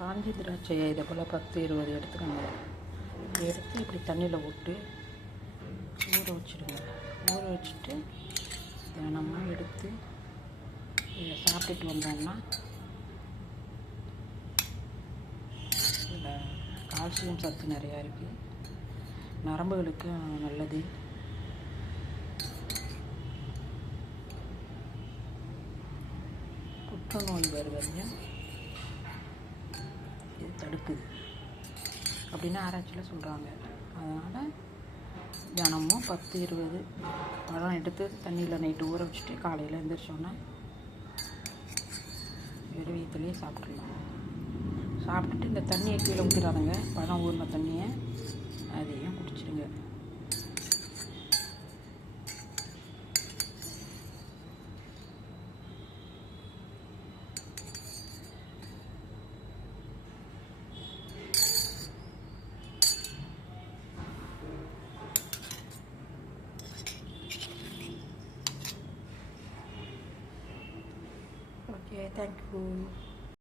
காஞ்சி திராட்சையை இதை போல் 10-20 எடுத்துக்கோங்க. எடுத்து இப்படி தண்ணியில் விட்டு ஊற வச்சுடுங்க. ஊற வச்சுட்டு தினமும் எடுத்து இதை சாப்பிட்டுட்டு வந்தோம்னா இதில் கால்சியம் சத்து நிறையா இருக்குது. நரம்புகளுக்கு நல்லது. புற்றுநோய் வருவதையும் இது தடுக்குது அப்படின்னு ஆராய்ச்சியில் சொல்கிறாங்க. அதனால் தினமும் 10-20 பழம் எடுத்து தண்ணியில் நைட்டு ஊற வச்சுட்டு காலையில் எழுந்திரிச்சோன்னா வெறும் வயிற்றுலேயே சாப்பிட்றலாம். சாப்பிட்டுட்டு இந்த தண்ணியை கீழே ஊற்றிடாதுங்க. பழம் ஊறின தண்ணியை அதையும் குடிச்சிடுங்க. Okay, thank you.